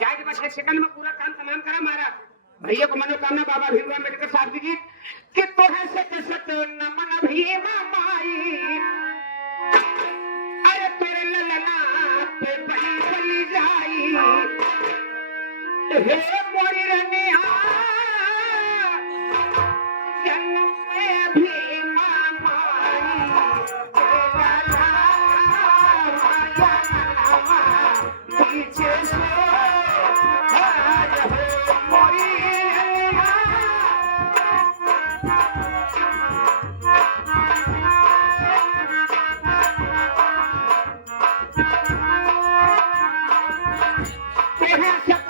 जाए बस 1 सेकंड में पूरा काम तमाम करा महाराज। भैया को मनोकामना बाबा भीमराव अम्बेडकर साहब की गीत कि तो है सत नमन भीमा माई। अरे तेरे ललना पे बली बली जाई हे मोरी रनिया जन्म में भीमा माई तेरा लावा जन्मा पीछे से आज हो मोरी रनिया। तेरे सत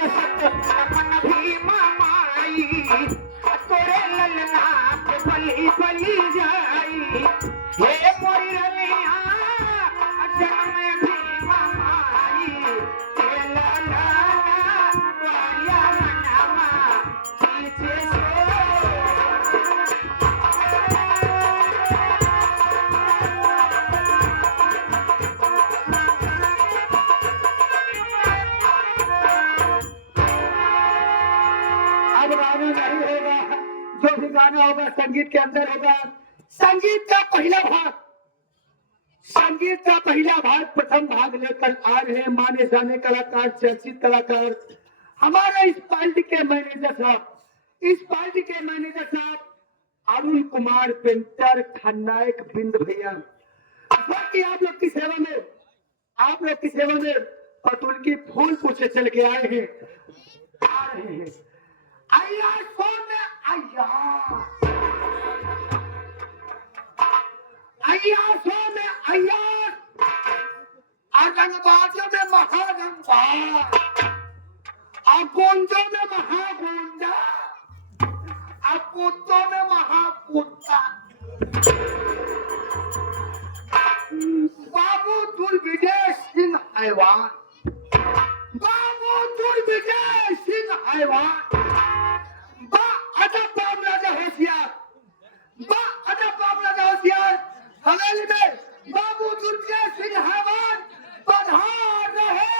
नमन भीमा माई तोरे ललना पे बली बली जाई हे मोरी रनिया जन्म में भीमा माई तेरे ललना वाया मनवा पीछे से। अब गाना नहीं होगा, जो भी गाना होगा संगीत के अंदर होगा। संगीत का पहला भाग, संगीत का पहला भाग प्रथम भाग लेकर आ रहे हैं माने जाने कलाकार, चर्चित कलाकार हमारे इस पार्टी के मैनेजर साहब, इस पार्टी के मैनेजर साहब अरुण कुमार पेंटर खन्नायक बिंद भैया। बाकी आप लोग की सेवा में, आप लोग की सेवा में पतुल की फूलपुर से चल के आए हैं, आ रहे हैं। आया सोने आया, आया सोने आया, आतंकवादियों में महारंगबाज, गुंजों में महागुंजा, कुत्तों में महाकुत्ता। बाबू दुर्विजय सिंह हैवान, बाबू दुर्विजय सिंह हैवान, बा अजब बाब राजा होशियार, बा अजब बाब राजा होशियार। हवेली में बाबू दुर्विजय सिंह हैवान पधार रहे।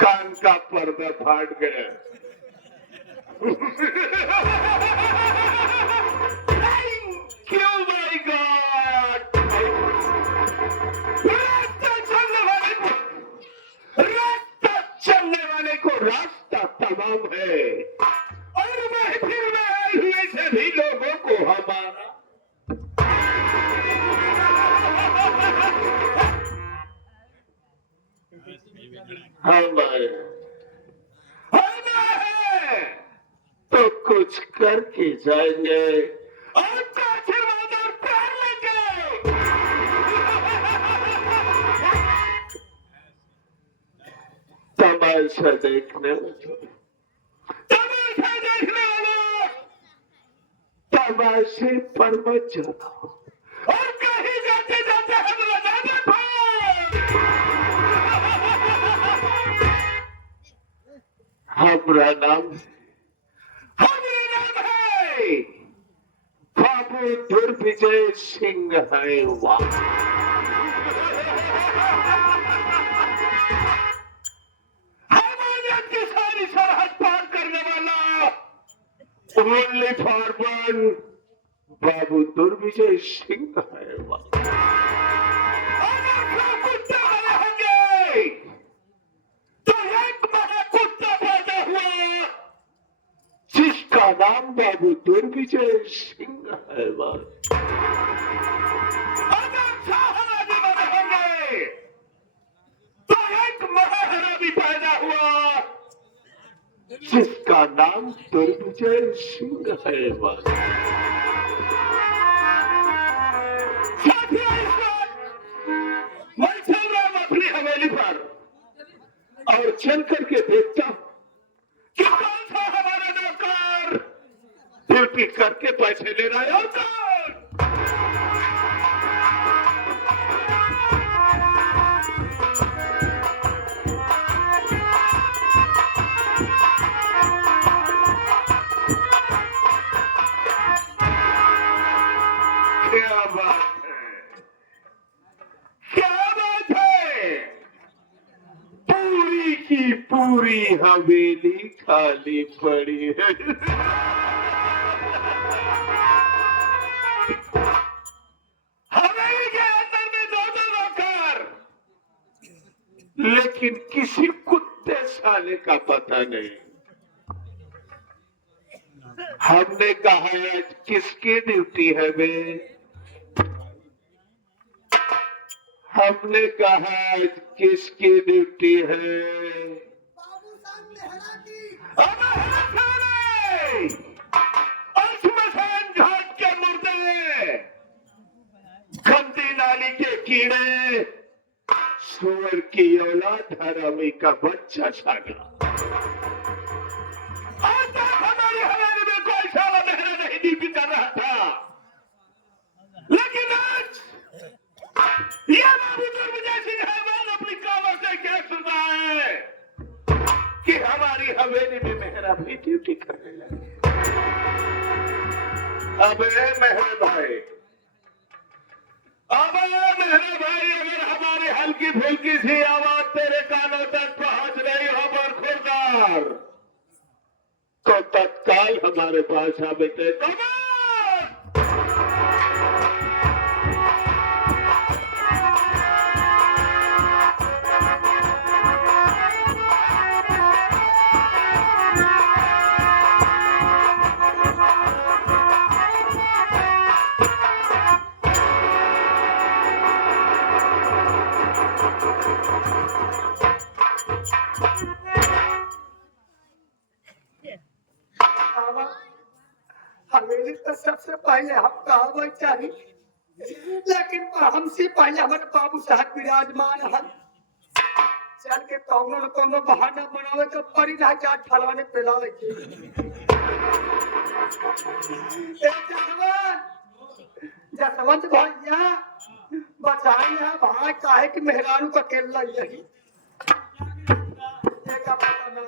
कान का पर्दा फाट गया। क्यों माय गॉड। रास्ता चलने वाले को रास्ता तमाम है, और महफिल में आए हुए सभी लोगों को हमारा हमारे है तो कुछ करके जाएंगे और आशीर्वाद और प्यार लेंगे। तमाशा देखने वाला तमाशे पर मत जाना, और कहीं जाते जाते हम लगाने हमारा नाम है बाबू दुर्विजय सिंह है। वाह, हमारे की सारी सरहद पार करने वाला ओनली फॉर वन बाबू दुर्विजय सिंह है। वाह, अगर कुत्ते रहेंगे तो एक महाकुत्ता पैदा हुआ जिसका नाम बाबू दुर्विजय सिंह है। अगर शाहराजी में रहेंगे तो एक महारानी पैदा हुआ जिसका नाम दुर्विजय सिंह है। साथियों, इस वक्त मैं चल रहा हूं अपनी हवेली पर और चल करके देखता हूं कि कौन सा हमारा नौकर ड्यूटी करके पैसे ले रहा है और कौन। क्या बात है, क्या बात है। पूरी की पूरी हवेली खाली पड़ी है। हवेली के अंदर में दो नौकर, लेकिन किसी कुत्ते साले का पता नहीं। हमने कहा आज किसकी ड्यूटी है बे? हमने कहा आज किसकी ड्यूटी है? श्मशान घाट के मुर्दे, गंदी नाली के कीड़े, सुअर की औलाद, हरामी का बच्चा साला। आज तक हमारी हवेली में कोई साला मेहरा नहीं ड्यूटी कर रहा था, लेकिन आज ये बाबू दुर्विजय सिंह हैवान अपनी कामों से क्या सुनता है कि हमारी हवेली में मेहरा भी ड्यूटी करने लगे। अब मेहरा भाई, अगर हमारी हल्की फुल्की सी आवाज तेरे कानों तक पहुंच रही हो बरखुरदार, तो तत्काल हमारे पास आ बेटे। हवेली तो सबसे पहले हम कहा चाहिए, लेकिन हमसे पहले हमारे बाबू साहब विराजमान है। चल के कौनो न कौनो बहाना बनावे तो पड़ी रह जाट फलाने पिलावे के। जसवंत भैया बचाई है भाई, काहे कि मेहरारू का केला यही देखा पता नहीं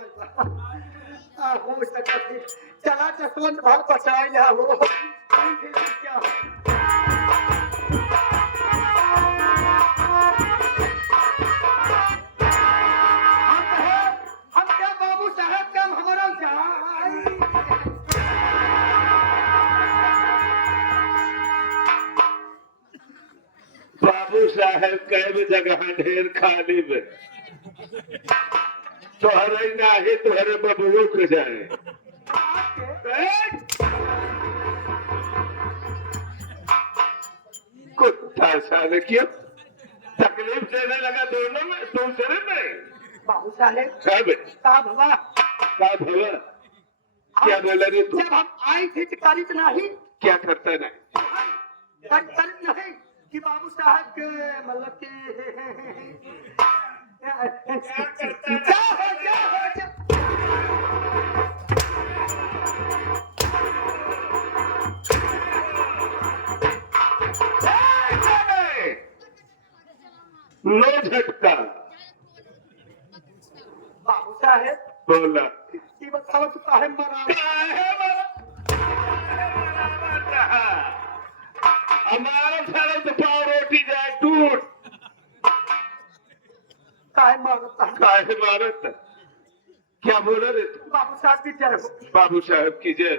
हो सकती। चला जसवंत भाई बचाई है वो क्या हम क्या बाबू साहब का हमारा बाबू साहब कई जगह ढेर खाली में तोहरे नाही तोहरे बबुओ के जाए। कुत्ता साले क्यों तकलीफ देने लगा दोनों में, दूसरे में। बाबू साहब कब का भवा का भवा क्या बोला रे तू? जब हम आई थे करित नहीं क्या करता नहीं करित नहीं कि बाबू साहब के मतलब कि क्या हो लो झटका बाबू साहब बोला ये बताओ तू काहे मरा हमारा सारा तो पाव रोटी जाए टूट काहे मारता है? काहे मारत क्या बोला रे तू? बाबू साहब की जय हो। बाबू साहब की जय।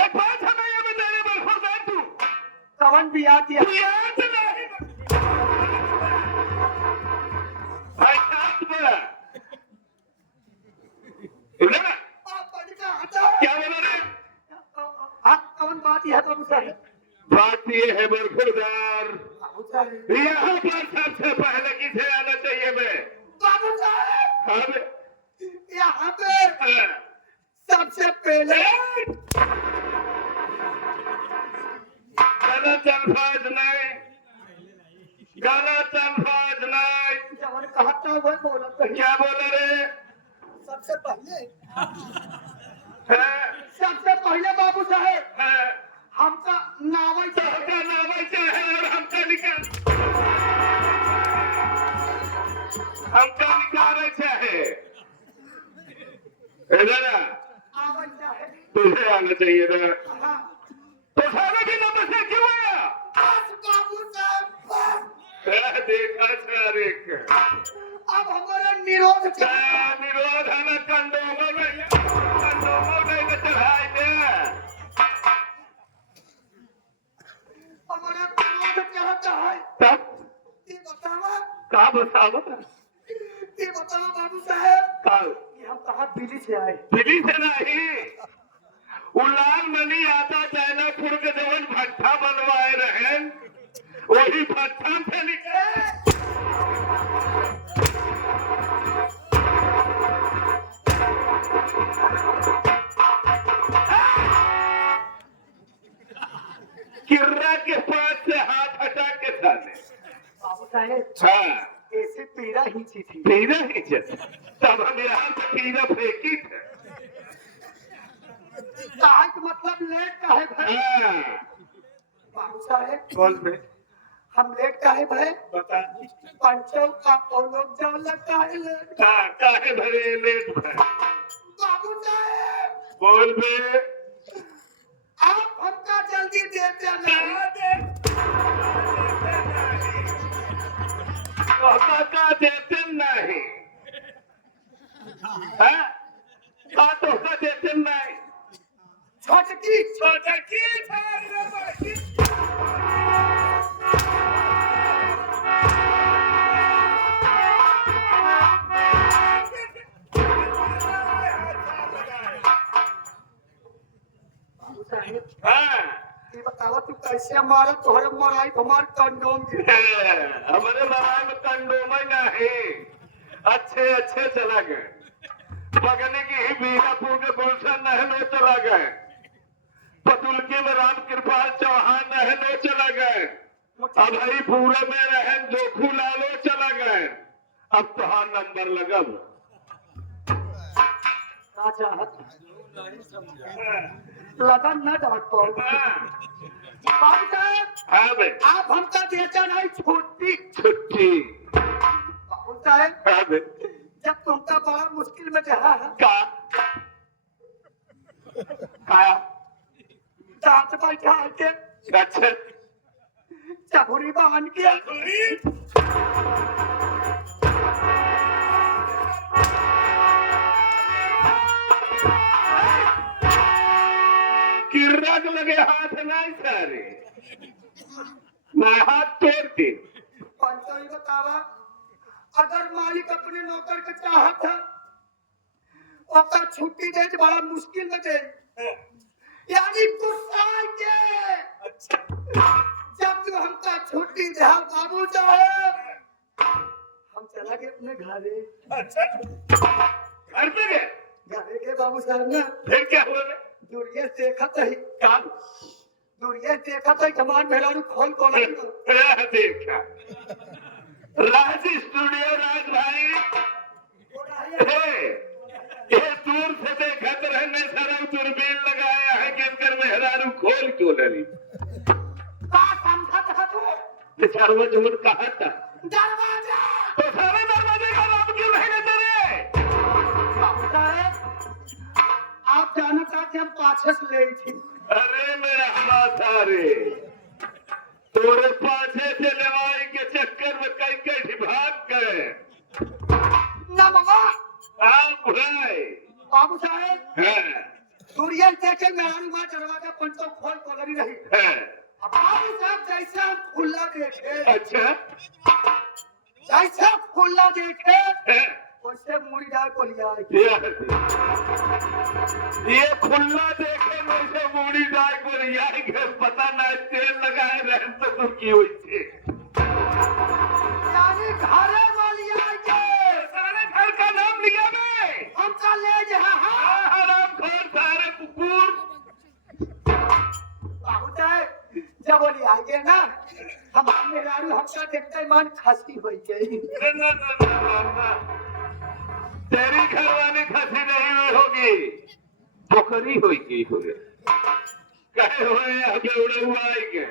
एक बात हमें ये बताने बरखुरदार तू कवन भी आती है याद नहीं भाई साहब बोला बोला क्या बोला रे? कवन बात है बाबू साहब? बात ये है बरखुरदार बाबू साहब यहाँ पर सबसे पहले किसे आना चाहिए मैं? बाबू साहब हाँ बे। यहाँ पे हाँ। सबसे पहले गलत अल्फाज नहीं, गलत अल्फाज नहीं। जवन कहा था वही बोला तो क्या बोला रे? सबसे पहले हाँ, सबसे पहले बाबू साहब हाँ। हमका नावल सबका नावल चाहे और हमका निकाल चाहे इधर आ। आवल चाहे तुझे आना चाहिए था हाँ तो सारे भी नंबर से क्यों आया? बस बाबू साहब बस। देखा सारे अब हमारा निरोध निरोध है ना कंडोमो नहीं चढ़ाई दे हमारा निरोध चाहता है तब ये बतावा का बतावा ये बतावा बाबू साहब का कि हम कहाँ दिल्ली से आए। दिल्ली से नहीं उलाल मनी आता चाइना खुर के जवन भट्ठा बनवाए रहे वही भट्ठा से निकले। किर्रा के पास से हाथ हटा के साले बाबू साहब हाँ ऐसे पीड़ा ही थी पीरा ही जैसे तब हम यहाँ से पीरा फेंकी थे कहा कि मतलब लेट का है भाई। हाँ बाबू साहब बोल बे हम लेट का है भाई बता पंचों का लोग जान लगता है लेट। काहे भरे लेट भाई बाबू साहब बोल बे आप हमका जल्दी देते नहीं का देते नहीं हाँ का तो का देते नहीं छोटकी छोटकी बाबू साहब हाँ ये बतावा तू कैसे मारा तोहरे मराई हमार कंडोम गिर हमारे महाराज में कंडोम नहीं अच्छे अच्छे चला गए बगने की ही बीजापुर के गुलशन नहर में चला गए पतुलकी में राम कृपाल चौहान रहने चला गए, अब ही पूरे में रहन जोखू लालो चला गए, अब तुहार नंबर लगब। का चाहत लगन न डांट पाओ। बाबू साहब हाँ बे, आप हमका देता नहीं छुट्टी। छुट्टी। बाबू साहब हाँ बे, जब तुमका बड़ा मुश्किल में रहा है का दांत बैठा के अच्छा चबुरी बांध के किर्रक लगे हाथ नहीं सारे, मैं हाथ तोड़ती। पंचो ही बतावा, अगर मालिक अपने नौकर के चाहत है ओका छुट्टी दे बड़ा मुश्किल में दे, यानी गुस्सा के जब तू हमका छुट्टी दे बाबू साहब हम चला गए अपने घरे। घर पे गए, घरे के बाबू साहब ना फिर क्या हुआ बे? दूरिये से देखत है, काम दूरिये से देखत है कमान मेहरारू खोल खोल देखा राज स्टूडियो राज भाई, ये दूर से देखत रहने सारा दूरबीन लगाया है कि अंदर मेहरारू खोल क्यों लगी। का समझत है तू बेचारा झूठ कहा था, दरवाजा तो सारे दरवाजे का नाम क्यों नहीं तेरे? बाबू साहब आप जाना चाहते हम पाछे से ले थी। अरे मेरा हमारा रे, तोरे पाछे से लड़ाई के चक्कर में कई कई भाग गए। ना बाबा आप भाई बाबू साहब हैं, दूरिये से देखे मेहरारू वहाँ दरवाजा पंचो खोल खोल रही। हैं, अब बाबू साहब जैसे हम खुला देखे अच्छा जैसे खुला देखे हैं, वैसे मुड़ी डाल को लिया ये खुला देखे वैसे मूड़ी डाल को लिया पता न तेल लगाए रहे तो तुम की हुई थी। यानी घरे वालिया के सारे घर का नाम लिया मैं, हमका ले जा हराम खोर सारे कुकुर। बाबू साहब जब बोली आगे ना हम मेहरारू हमका देखते मन खसी हो गई। तेरी घरवाली खसी नहीं हुई होगी, पोखरी हुई होगी, कहे हुए आगे उड़े हुआ आएंगे।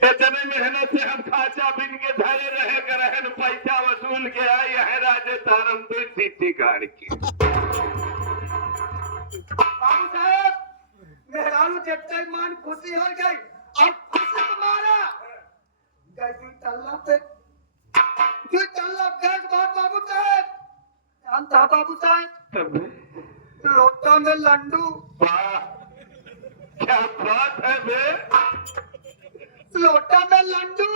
इतने मेहनत से हम खाचा बिन के धरे रहे रहन पैसा वसूल के आए है राजे तारन तो सीटी गाड़ के। बाबू साहब मेहरारू देखते मन खुशी हो गई। अब खुशी तुम्हारा गई तू तल्ला पे तू तल्ला गैस बात बाबू साहब जानता बाबू साहब लोटा में लड्डू वाह क्या बात है बे, लोटा में लड्डू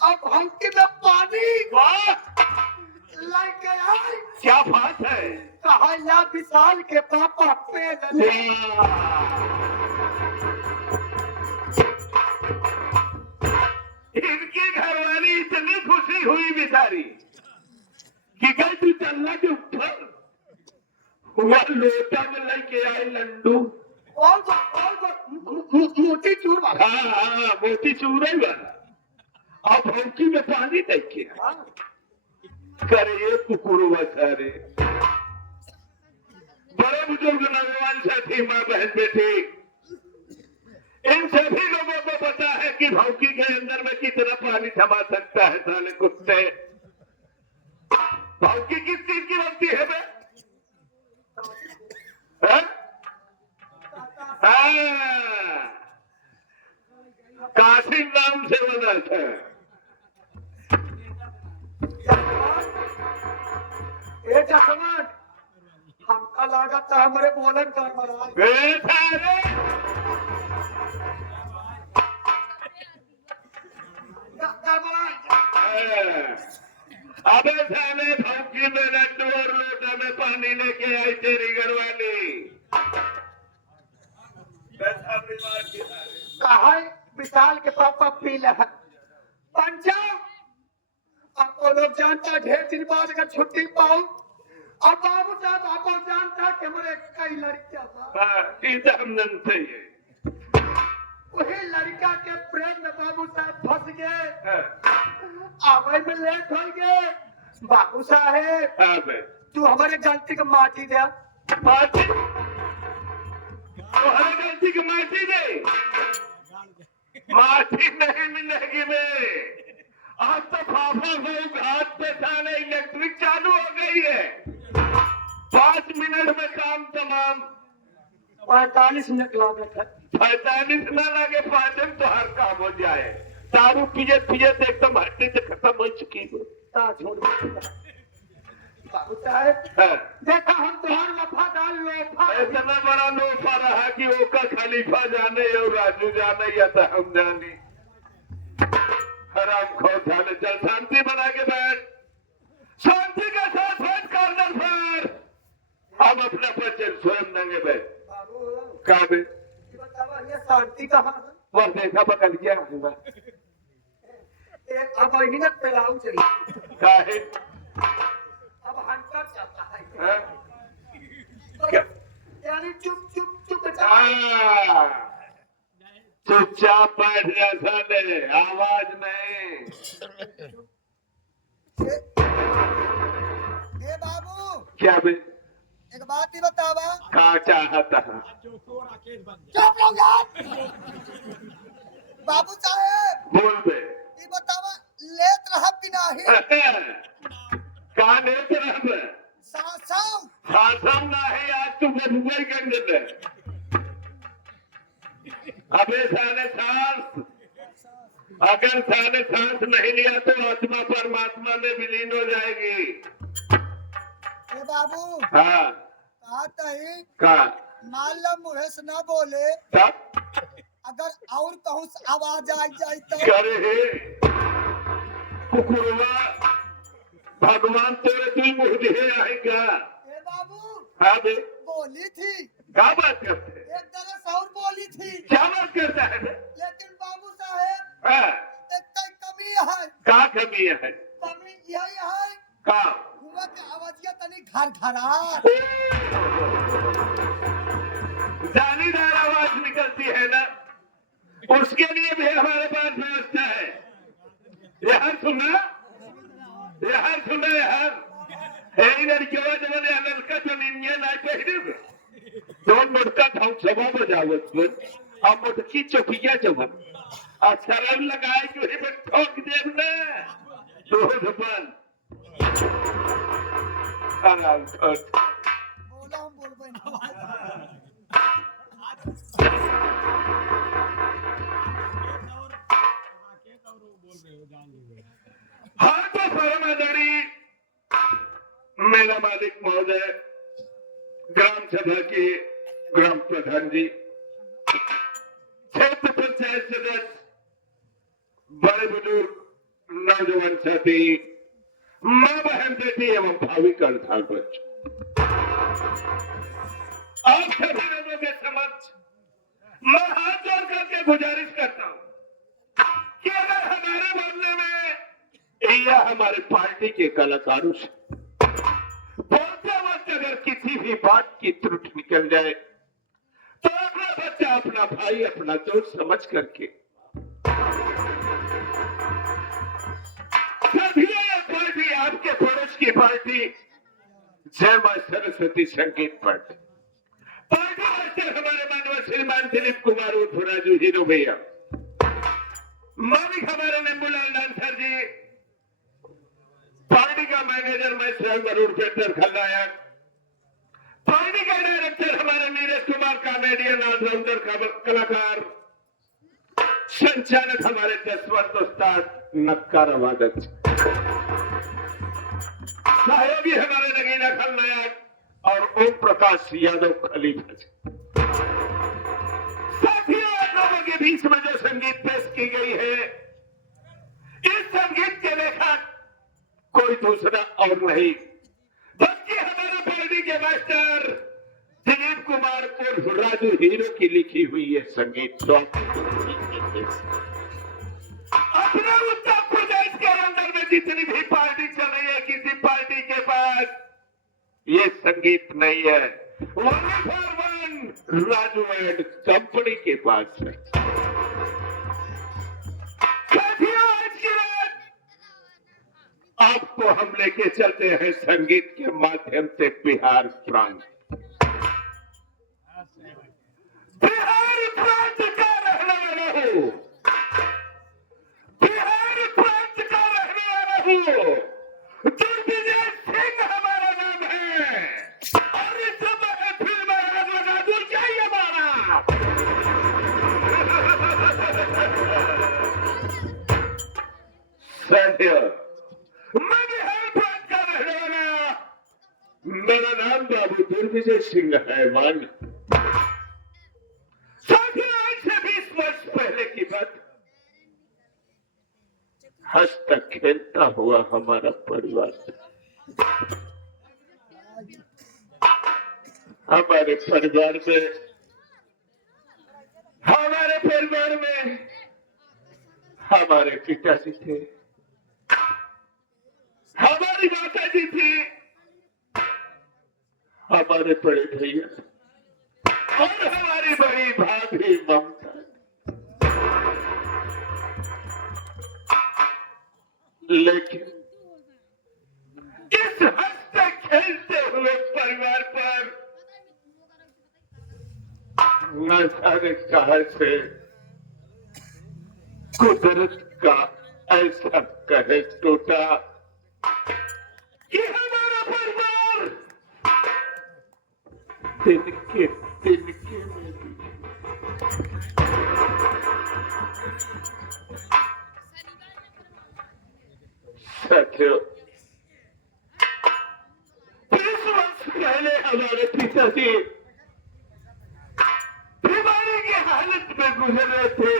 अब हल्के में पानी वाह लग गया। क्या बात है, कहा या विशाल के पापा पे ले इनकी घरवाली इतनी खुशी हुई बेचारी कि गई तू चलना के ऊपर वह लोटा में लेके आए लड्डू। और मोटी चूर वाला हाँ मोती चूरे वाला और भौकी में पानी देखे करे कुकुर सारे बड़े बुजुर्ग नौजवान साथी माँ बहन बेटे, इन सभी लोगों को पता है कि भौकी के अंदर में कितना पानी थमा सकता है। साले कुत्ते, भौकी किस चीज की बनती है बे? हाँ? हाँ, कासिम नाम से बना था। ये जखमन हमका लागत है हमारे बोलन कर मरा ए सारे अबे साले भौकी में लड्डू और लोटा में पानी लेके आई तेरी घरवाली। कहा विशाल के पापा पी ले पंचा आपको लोग जानता ढेर दिन बाद अगर छुट्टी पाओ और बाबू साहब आपको जानता के हमारे कई लड़कियां बा इधर हम जानते हैं वही लड़का के प्रेम में बाबू साहब फंस गए हाँ, आवे में लेट हो गए बाबू साहेब हाँ बे तू हमारे गलती का माटी दे माटी तुम्हारी गलती की माटी दे माटी नहीं मिलेगी बे आज तो फाफा लोग हाथ पे जाने इलेक्ट्रिक चालू हो गई है 5 मिनट में काम तमाम 45 मिनट लागत है 45 ना लगे 5 दिन तो हर काम हो जाए दारू पिए पिए तो एकदम हड्डी से खत्म हो चुकी है ता छोड़ बाबू साहेब हाँ, देखा हम तुम्हार वफादार लोफा इतना बड़ा लोफा रहा कि ओका खलीफा जाने और राजू जाने या तो हम जाने हराम खो जाने चल शांति बना के बैठ शांति के साथ बैठ कॉर्नर पर हम अपना बच्चे स्वयं देंगे बैठ बाबू कहा बे ये बतावा ये शांति कहाँ है? वह देखा पकड़ गया ये अब वही ना फैलाऊ चली काहे अब हंटर चलता है हाँ? यानी चुप चुप चुप चुपचाप बैठ जा साले आवाज नहीं ए बाबू क्या बे एक बात ही बतावा कहा चाहता है चुप लोग यार बाबू साहेब बोल बे ये बतावा लेत रहा कि नहीं कहा नहीं तरफ सासम शासन नहीं आज तू बबुआ कर दे अबे साले सांस अगर साले सांस नहीं लिया तो आत्मा परमात्मा में विलीन हो जाएगी ए बाबू हाँ कहा तही कहा मान लो मुहे से न बोले तब अगर और कहूँ से आवाज आ जाए तो करे हे कुकुरवा भगवान तेरे तू मुँह दिए आएगा ए बाबू हाँ बे बोली थी क्या बात करते हैं एक तरह और बोली थी क्या बात करता है बे? लेकिन बाबू साहेब हाँ, एक तय कमी है क्या कमी है कमी यही है का हुआ के आवाजिया तनी घर घरा जालीदार आवाज निकलती है ना उसके लिए भी हमारे पास व्यवस्था है यहाँ सुना यार यही लड़कियों जब लड़का जमीनिया ना पहले दोन मोटका धाउ सभा बजावत पर अब मोटकी चौकिया जमन आ शरण लगाए जो ही में ठोक देव ना तो धपन आराम कर बोला हम बोलबे ना हाँ तो परम आदरणीय मेरा मालिक महोदय ग्राम सभा के ग्राम प्रधान जी क्षेत्र पंचायत सदस्य बड़े बुजुर्ग नौजवान साथी माँ बहन बेटी एवं भावी कर्णधार बच्चों आप सभी लोगों के समक्ष मैं हाथ जोड़ करके गुजारिश करता हूँ कि अगर हमारे मामले में या हमारे पार्टी के कलाकारों से बोलते वक्त अगर किसी भी बात की त्रुटि निकल जाए तो अपना बच्चा अपना भाई अपना दोस्त समझ करके सभी पार्टी आपके पड़ोस की पार्टी जय मां सरस्वती संगीत पार्टी पार्टी मास्टर हमारे मानव श्रीमान दिलीप कुमार उर्फ राजू हीरो भैया मालिक हमारे नेम्बूलाल डांसर जी पार्टी का मैनेजर मैं स्वयं अरुण पेटर खलनायक पार्टी का डायरेक्टर हमारे नीरज कुमार कॉमेडियन ऑलराउंडर कलाकार संचालक हमारे जसवंत उस्ताद नक्कार वादक सहयोगी हमारे नगीना खलनायक और ओम प्रकाश यादव खलीफा साथियों आप लोगों के बीच में जो संगीत पेश की गई है इस संगीत के लेखक कोई दूसरा और नहीं बल्कि हमारे पार्टी के मास्टर दिलीप कुमार उर्फ राजू हीरो की लिखी हुई है संगीत सॉन्ग अपने उत्तर प्रदेश के अंदर में जितनी भी पार्टी चल रही है किसी पार्टी के पास ये संगीत नहीं है राजू एंड कंपनी के पास है। साथियों, आज की रात आपको हम लेके चलते हैं संगीत के माध्यम से बिहार प्रांत। बिहार प्रांत का रहने वाला हूं, बिहार प्रांत का रहने वाला हूं। दुर्विजय सिंह हमारा नाम है और इस महफिल में आग लगा दूं चाहिए हमारा। साथियों, मैं बिहार प्रांत का रहने वाला, मेरा नाम बाबू दुर्विजय सिंह है। मान साथियों, आज से 20 वर्ष पहले की बात, हंसता खेलता हुआ हमारा परिवार था। हमारे परिवार में हमारे पिताजी थे, हमारी माता जी थी, हमारे बड़े भैया और हमारी बड़ी भाभी ममता। लेकिन इस हंसते खेलते हुए परिवार पर न जाने कहां से कुदरत का ऐसा कहर टूटा कि हमारा परिवार तिनके में भी साथियों, 20 वर्ष पहले हमारे पिताजी बीमारी की हालत में गुजर रहे थे।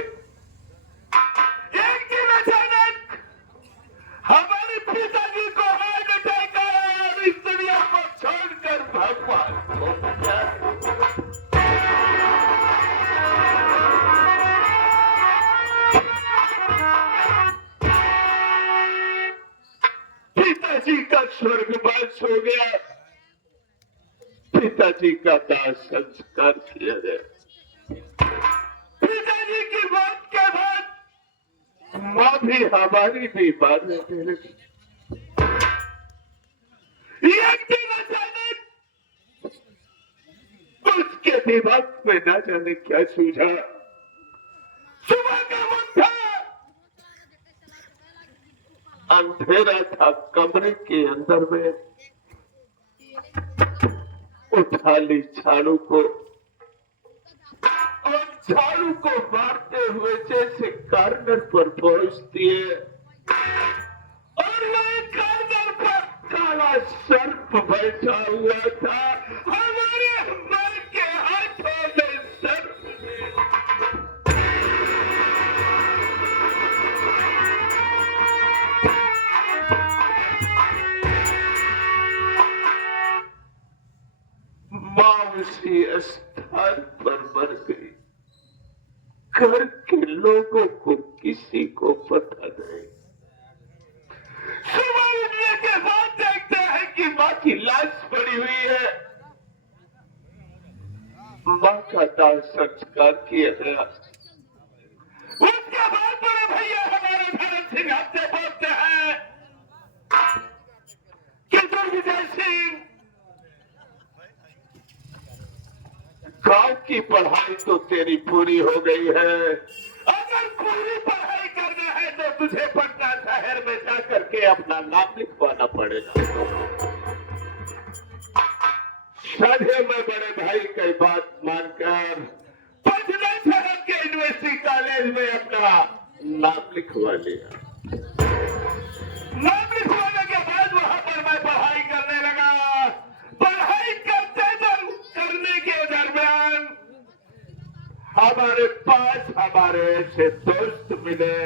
एक दिन अचानक हमारे पिताजी को हार्ट अटैक आया और इस दुनिया को छोड़कर भगवान को गया। पिताजी का स्वर्गवास हो गया, पिताजी का दाह संस्कार किया गया। पिताजी की मौत के बाद माँ भी हमारी बीमार रहने लगी। एक दिन अचानक उसके दिमाग में न जाने क्या सूझा। सुबह का वक्त था, अंधेरा था, कमरे के अंदर में उठा ली झाड़ू को और झाड़ू को मारते हुए जैसे कार्नर पर पहुंच दिए और वह कार्नर पर काला सर्प बैठा हुआ था। हमारे मर के हाथों में सर्प मां उसी स्थान पर मर गई। घर के लोगों को किसी को पता नहीं। सुबह उठने के बाद देखते हैं कि मां की लाश पड़ी हुई है। मां का दाह संस्कार किया गया। उसके बाद बड़े भैया हमारे भरत सिंह हमसे बोलते हैं कि दुर्विजय सिंह, गांव की पढ़ाई तो तेरी पूरी हो गई है, अगर पूरी पढ़ाई करना है तो तुझे पटना शहर में जाकर के अपना नाम लिखवाना पड़ेगा। साझे में बड़े भाई की बात मानकर पटना शहर के यूनिवर्सिटी कॉलेज में अपना नाम लिखवा लिया। नाम लिखवाने के बाद वहां पर मैं पढ़ाई करने लगा। पढ़ाई करने के दरमियान हमारे पास हमारे ऐसे दोस्त मिले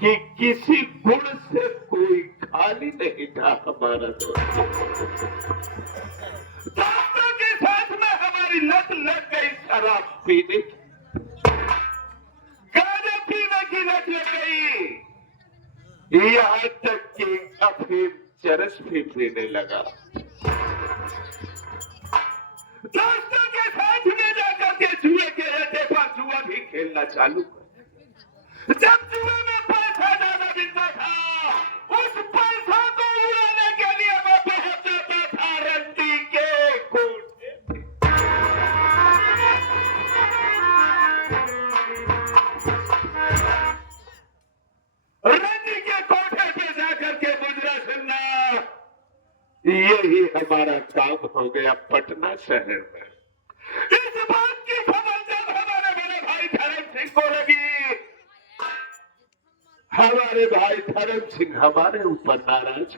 कि किसी गुण से कोई खाली नहीं था। हमारा दोस्तों के साथ में हमारी लत लग गई शराब पीने की, गांजा पीने की लत लग गई, यहाँ तक कि अफीम चरस भी पीने लगा। दोस्तों के साथ में जाकर के जुए के अड्डे पर जुआ भी खेलना चालू कर। जब जुए में पैसा ज्यादा मिलता था, उस पैसा को उड़ाने के लिए मैं पहुंच जाता था रंडी के कोठे। रंडी के कोठे पे जाकर के मुजरा सुनना, यही हमारा काम हो गया पटना शहर में। इस बात की खबर जब हमारे बड़े भाई धर्म सिंह को लगी, हमारे भाई धर्म सिंह हमारे ऊपर नाराज।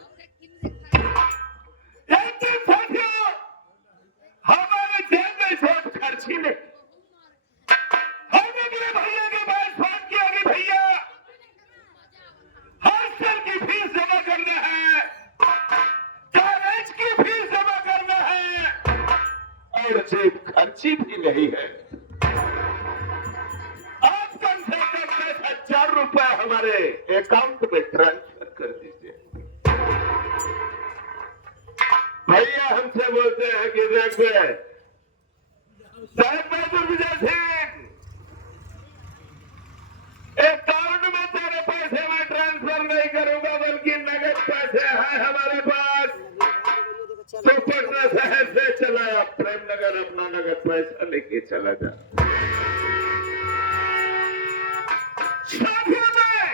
एक दिन साथियों, हमारे जेल में छोट खर्ची ने हमने मेरे भैया के पास फोन किया कि भैया हॉस्टल की फीस जमा करना है, कॉलेज की फीस जमा करना है और जेब खर्ची भी नहीं है। आप कम से कम 10,000 रुपए हमारे अकाउंट में ट्रांसफर कर दीजिए। भैया हमसे बोलते हैं कि देख साहब बहादुर विजय सिंह, अकाउंट में तेरे पैसे मैं ट्रांसफर नहीं करूंगा, बल्कि नगद पैसे हैं हमारे पास। तो पटना शहर से चला प्रेमनगर अपना नगद पैसा लेके चला जा। साथियों में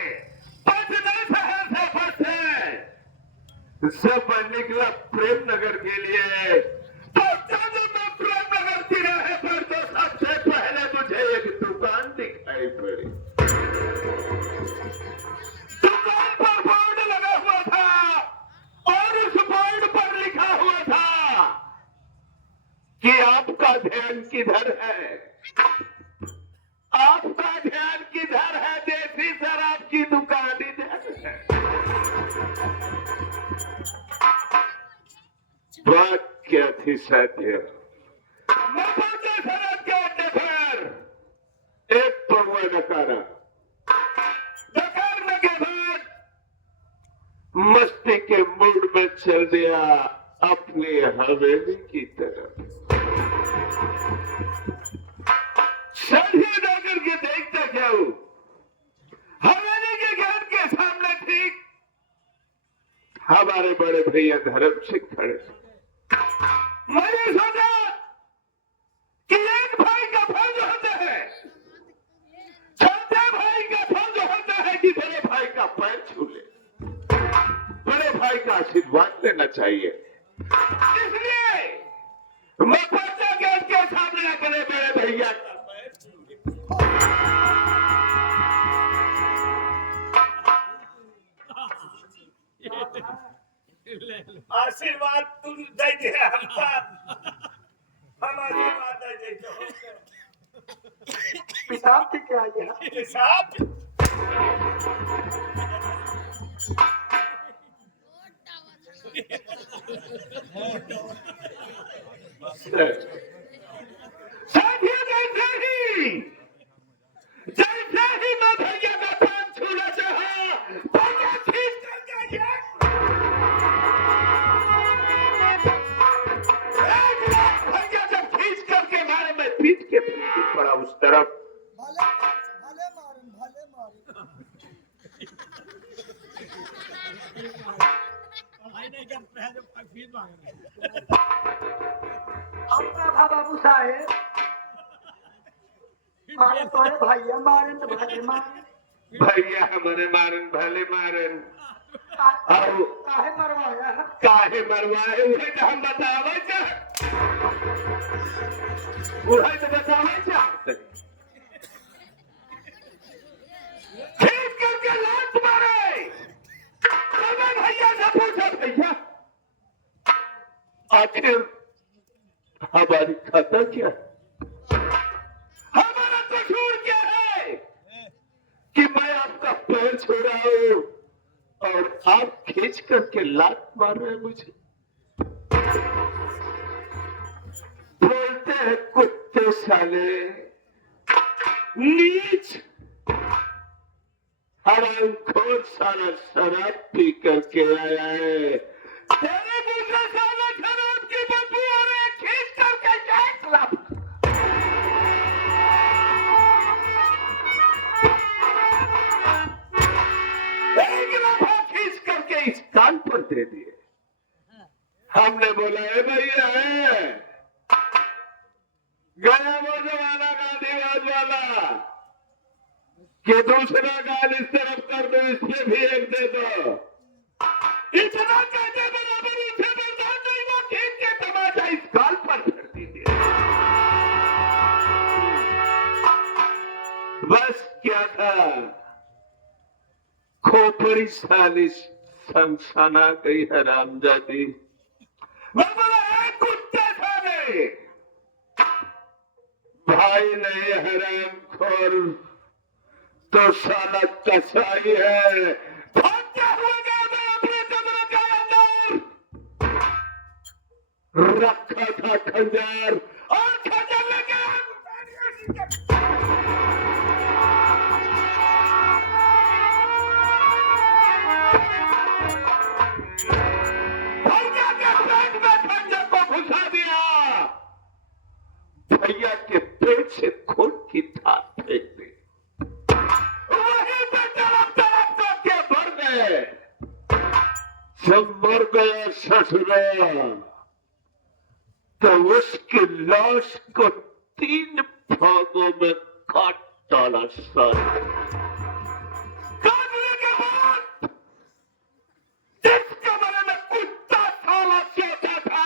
पटना शहर से फंसे जब मैं निकला प्रेमनगर के लिए, तो जब मैं प्रेमनगर तिराहे पर तो सबसे पहले मुझे एक दुकान दिखाई पड़ी। दुकान पर बोर्ड लगा हुआ था और उस बोर्ड पर लिखा हुआ था कि आपका ध्यान किधर है, आपका ध्यान किधर है, देसी शराब की दुकान इधर है। बात क्या थी साथियों, मैं पहुंचा शराब के अड्डे पर, एक पौवा नकारा नकारने के बाद मस्ती के मूड में चल दिया अपनी हवेली की तरफ। सभी जाकर के देखता क्या हूं, हवेली के गेट के सामने ठीक हमारे बड़े भैया धर्म सिंह खड़े। मैंने सोचा कि एक भाई का फर्ज होता है, छोटे भाई का फर्ज होता है कि बड़े भाई का पैर छू ले, बड़े भाई का आशीर्वाद लेना चाहिए। इसलिए मैं पहुंचा गेट के सामने अपने बड़े भैया का पैर छू लिया। आशीर्वाद तुम दे दे हमका, हम आशीर्वाद दे दे। पेशाब से क्या आया? साहब साथियों, जैसे ही मैं भैया का पैर छूना चाहा, भैया खींच करके भैया जब खींच करके मारे, मैं पीठ के पीछे पड़ा उस तरफ। भले भले मारन भले मारन। अपना था बाबू साहेब, मारे तो है भैया मारन तो भले मारन। भैया हमारे मारन भले मारन, काहे मरवाया? काहे मरवाए उहे तो हम बतावे चाहते, उहे तो बतावे चाहते। खींच करके लात मारे, तो मैं भैया से पूछा, भैया आखिर हमारी खाता क्या है, हमारा कसूर क्या है कि मैं आपका पैर छुड़ाऊं और आप खींच करके लात मार रहे हैं मुझे। बोलते हैं कुत्ते साले, नीच, हरामखोर सारा शराब पी करके आया है, तेरे मुझे साला शराब की बदबू आ रही है, खींच करके जाए। दे दिए। हमने बोला ए भैया है गया वो जमाना गांधीवाद वाला कि दूसरा गाल इस तरफ कर दो, इससे भी एक दे दो। इतना कहते बराबर उसे बर्दाश्त नहीं, वो खींच के तमाचा इस गाल पर कर दीजिए। बस क्या था, खोपड़ी सालिश संसाना गई हरामजादी। मैं बोला कुत्ते साले, भाई नहीं हरामखोर तो साला कसाई है। भागते हुए गए मैं अपने कमरे के अंदर, रखा था खंजर और खंजर लेके भैया के पेट में खंजर को घुसा दिया। भैया के पेट से खून की थाप फेंक दी। वहीं पे तड़प तड़प करके मर गए। जब मर गया ससुरा तो उसकी लाश को 3 भागों में काट डाला। सर काटने के बाद जिस कमरे में कुत्ता साला सोता था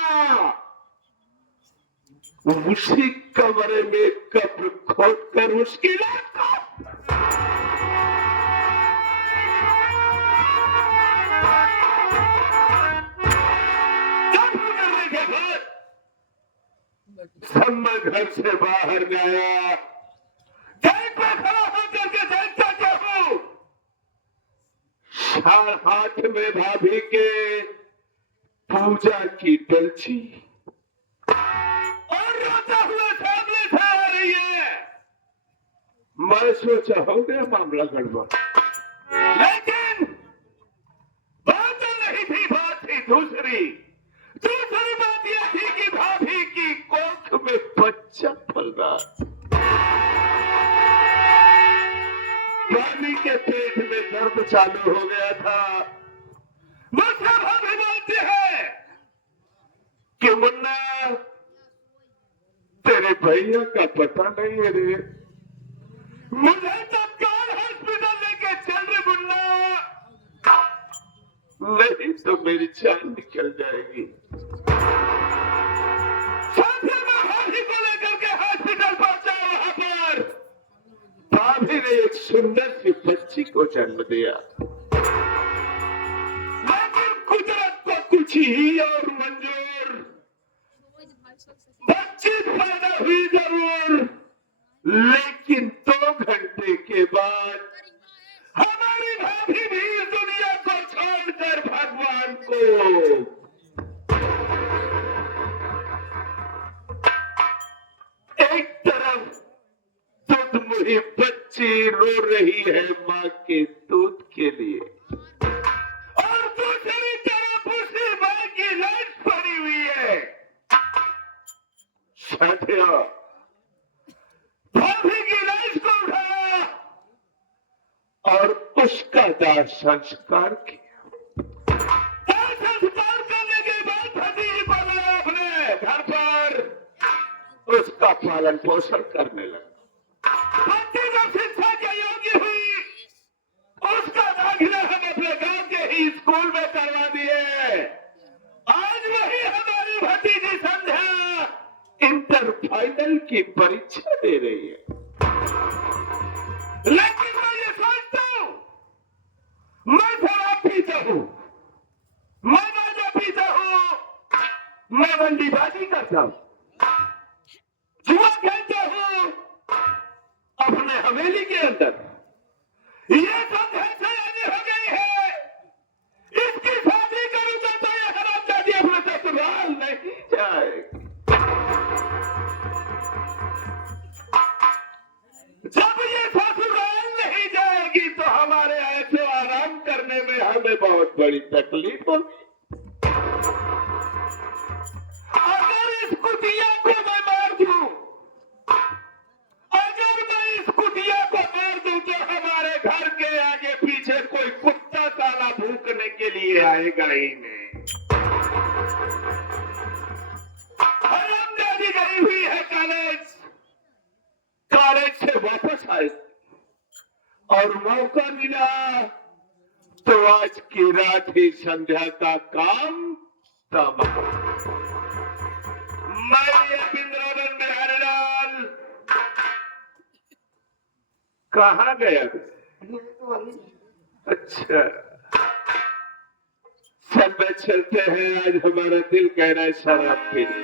उसी कमरे में कब्र खोद कर उसकी लाश को दफन करने के बाद सब मैं घर से बाहर गया। गेट पे खड़ा होकर के देखता क्या हूं, हाथ में भाभी के पूजा की डलची और रोता हुआ सामने से आ रही है। मैं सोचा हो गया मामला गड़बड़, लेकिन बात नहीं थी, बात थी दूसरी बात यह थी कि भाभी की कोख में बच्चा पल रहा। भाभी के पेट में दर्द चालू हो गया था। मुझसे भाभी बोलती है कि मुन्ना तेरे भैया का पता नहीं है रे, मुझे तत्काल हॉस्पिटल लेके चल रे मुन्ना, नहीं तो मेरी जान निकल जाएगी। साथ में भाभी को लेकर के हॉस्पिटल पहुंचा। वहां पर भाभी ने एक सुंदर सी बच्ची को जन्म दिया, लेकिन कुदरत को कुछ ही और मंजूर। बच्ची पैदा हुई जरूर, लेकिन 2 घंटे के बाद हमारी भाभी भी इस दुनिया को छोड़कर भगवान को एक तरफ दूध मुही बच्ची रो रही है माँ के दूध के लिए, और दूसरी तरफ उसी माँ की लाश पड़ी हुई है। साथियों, भाभी की लाश को उठाया और उसका दाह संस्कार किया। दाह संस्कार करने के बाद भतीजी को लाया अपने घर पर, उसका पालन पोषण करने लगा। बच्ची जब शिक्षा के योग्य हुई, उसका दाखिला हम अपने गांव के ही स्कूल में करवा दिए। आज वही हमारी भतीजी संध्या इंटर फाइनल की परीक्षा दे रही है। लेकिन मैं ये सोचता हूं, मैं शराब पीता हूं, मैं गांजा पीता हूं, मैं बंदीबाजी करता हूं, जुआ खेलता हूं अपने हवेली के अंदर। ये सब सयानी हो गई है, इसकी शादी करूंगा तो ये हरामजादी अपने ससुराल नहीं जाएगी। जब ये ससुराल नहीं जाएगी तो हमारे ऐसे आराम करने में हमें बहुत बड़ी तकलीफ होगी। अगर इस कुतिया को मैं मार दूं, अगर मैं इस कुतिया को मार दूं तो हमारे घर के आगे पीछे कोई कुत्ता साला भूखने के लिए आएगा ही नहीं। गई हुई है कॉलेज। कॉलेज से वापस आए और मौका मिला तो आज की रात ही संध्या का काम तमाम। मैं बिंद्रावन बिहारीलाल कहाँ गया? अच्छा सब चलते हैं, आज हमारा दिल कह रहा है शराब पीने।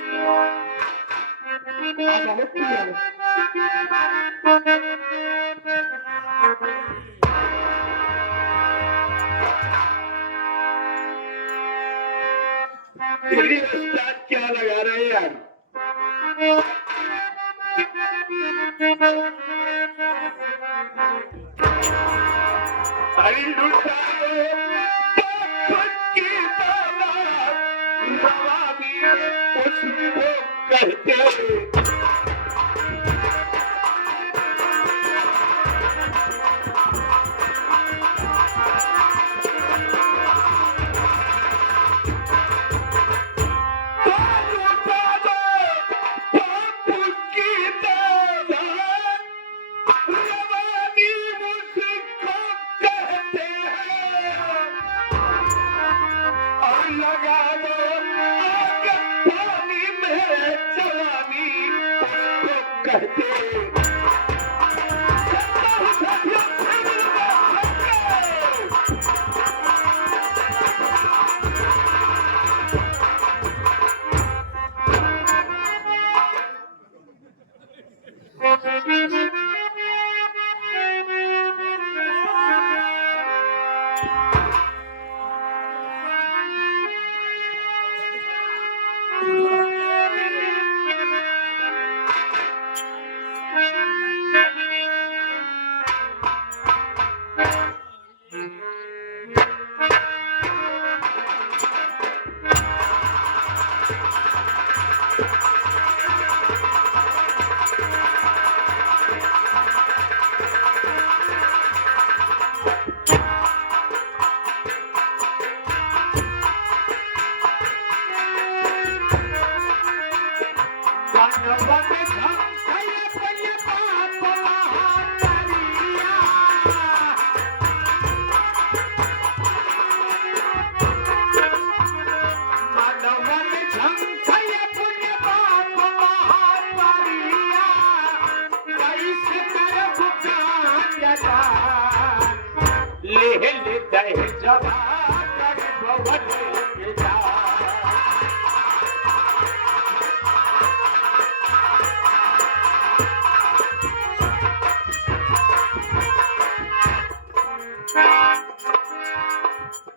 ये उस्ताद क्या लगा रहा है यार? अरे लुटा उसको कहते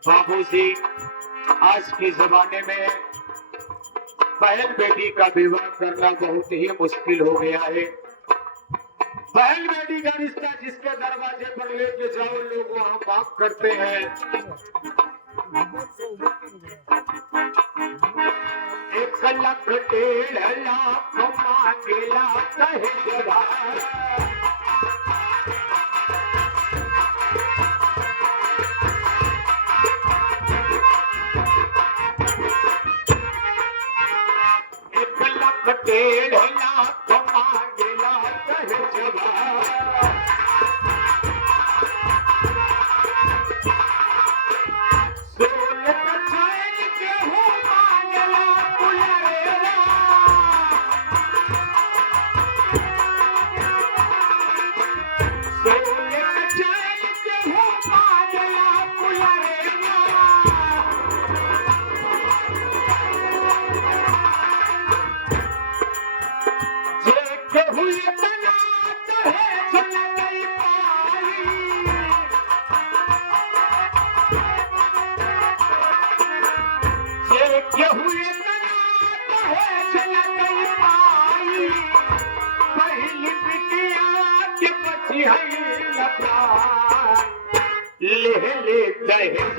बाबूजी, आज के जमाने में बहन बेटी का विवाह करना बहुत ही मुश्किल हो गया है। बहन बेटी का रिश्ता जिसके दरवाजे पर लेके जाओ लोग वहां मांग करते हैं। 1 लाख 1.5 लाख मांगेला कहे जवान। डेढ़ लाख मांगेला कहे जवान। सोने का चैन गेहूं मांगेला कुलरेला। सोने का चैन गेहूं मांगेला कुलरेला। हुई तनात है चल गई पाई। ये हुई तनात है चल गई पाई। पहली बिटिया के बची है लपान। ले दहेज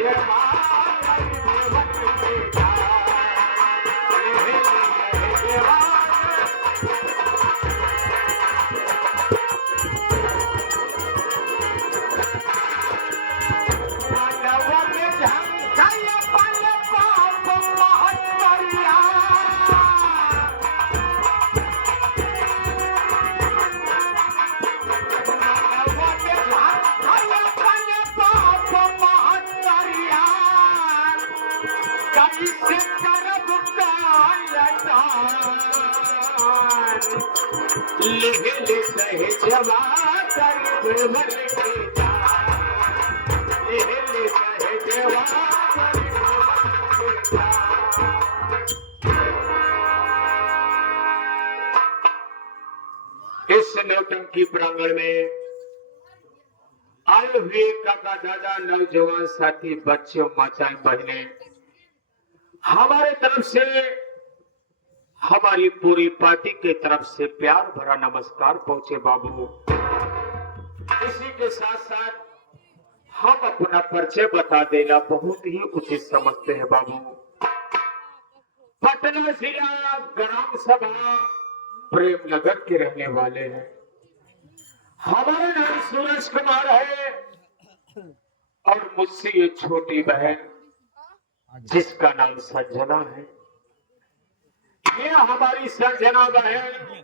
देवा गरीब मन की जान, ले चाहे देवा गरीब मन की जान। इस नौटंकी प्रांगण में आए हुए काका दादा नौजवान साथी बच्चे माताएं बहने हमारे तरफ से हमारी पूरी पार्टी की तरफ से प्यार भरा नमस्कार पहुंचे बाबू। इसी के साथ साथ हम अपना परिचय बता देना बहुत ही उचित समझते हैं बाबू। पटना जिला ग्राम सभा प्रेमनगर के रहने वाले हैं। हमारा नाम सूरज कुमार है और मुझसे ये छोटी बहन जिसका नाम संजना है। ये हमारी संजना बहन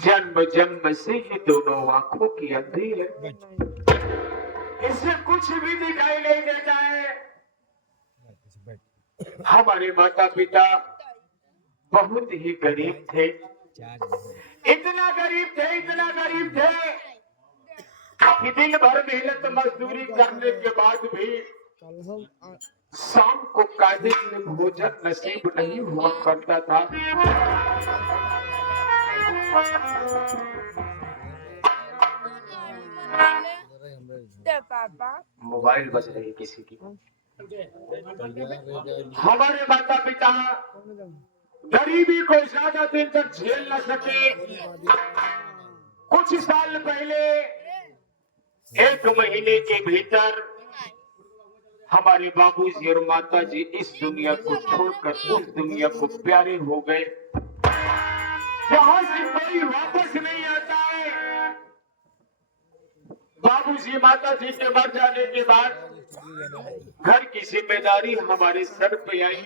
जन्म जन्म से ही दोनों आंखों की अंधी है, इसे कुछ भी दिखाई नहीं देता है। हमारे माता पिता बहुत ही गरीब थे, इतना गरीब थे कि दिन भर मेहनत मजदूरी करने के बाद भी शाम को कायदे से भोजन नसीब नहीं हुआ करता था। मोबाइल बज रही है किसी की। हमारे माता पिता गरीबी को ज्यादा दिन तक झेल न सके। कुछ साल पहले 1 महीने के भीतर हमारे बाबूजी और माताजी इस दुनिया को छोड़कर उस दुनिया को प्यारे हो गए जहां से कोई वापस नहीं आता है। बाबूजी माताजी के मर जाने के बाद घर की जिम्मेदारी हमारे सर पे आई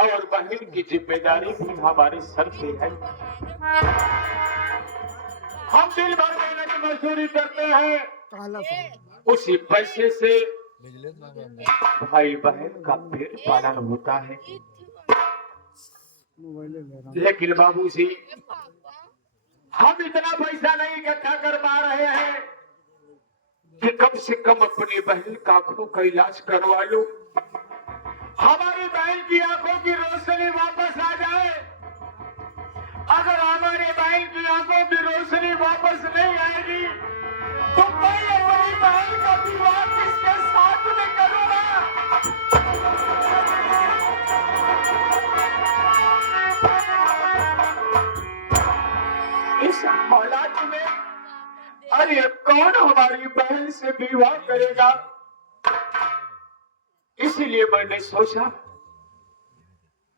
और बहन की जिम्मेदारी भी हमारे सर पे है। हम दिन भर मेहनत मजदूरी करते हैं, उसी पैसे से भाई बहन का पेट पालन होता है। लेकिन बाबूजी हम इतना पैसा नहीं इकट्ठा कर पा रहे हैं कि कम से कम अपनी बहन का आंखों का इलाज करवा लो, हमारी बहन की आंखों की रोशनी वापस आ जाए। अगर हमारे बहन की आंखों की रोशनी वापस नहीं आएगी तो मैं अपनी बहन का विवाह किसके साथ में करूंगा? इस हालात में अरे कौन हमारी बहन से विवाह करेगा? इसीलिए मैंने सोचा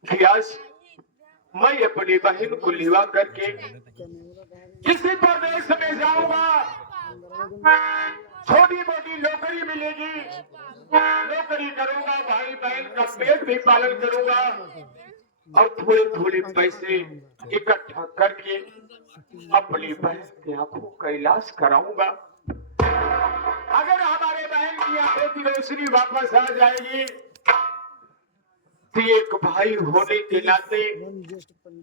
कि आज मैं अपनी बहन को लिवा करके किसी प्रदेश में जाऊंगा, छोटी मोटी नौकरी मिलेगी, नौकरी करूंगा, भाई बहन का पेट भी पालन करूंगा और थोड़े थोड़े पैसे इकट्ठा करके अपनी बहन की आंखों का इलाज कराऊंगा। अगर हमारे बहन की आंखों की रोशनी वापस आ जाएगी तो एक भाई होने के नाते